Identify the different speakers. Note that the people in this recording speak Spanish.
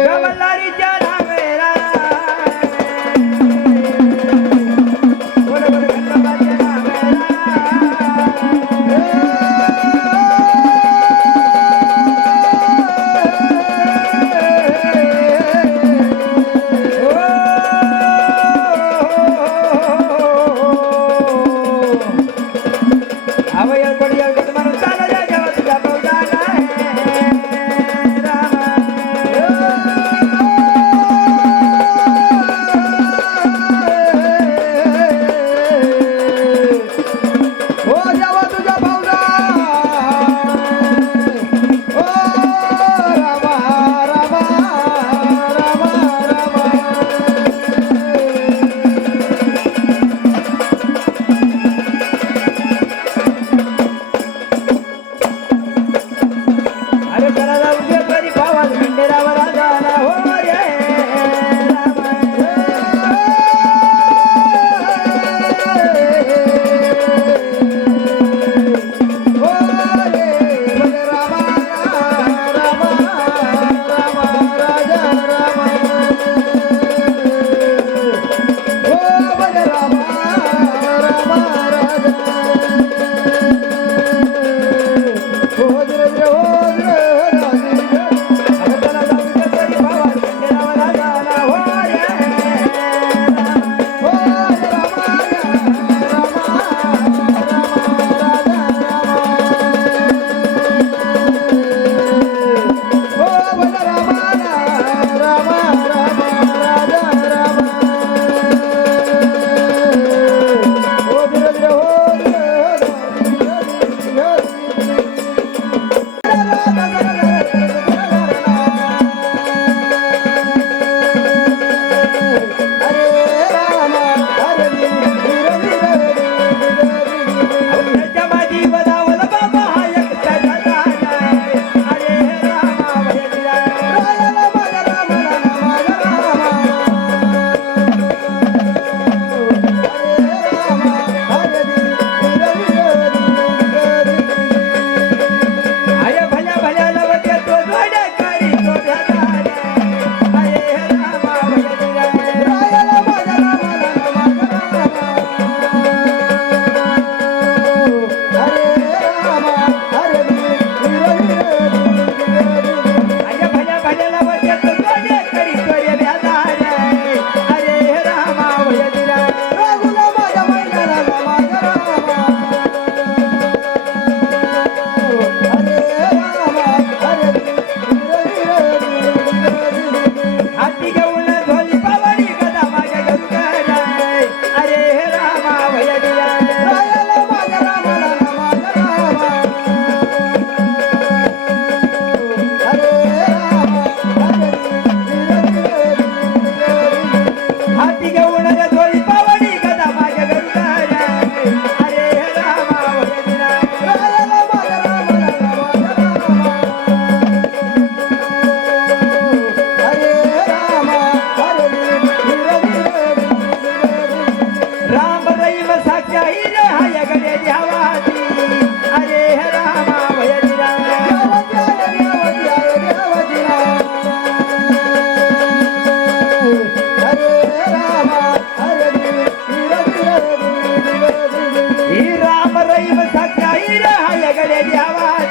Speaker 1: મલ્લારી જા अरे चला जाऊ de. દેવા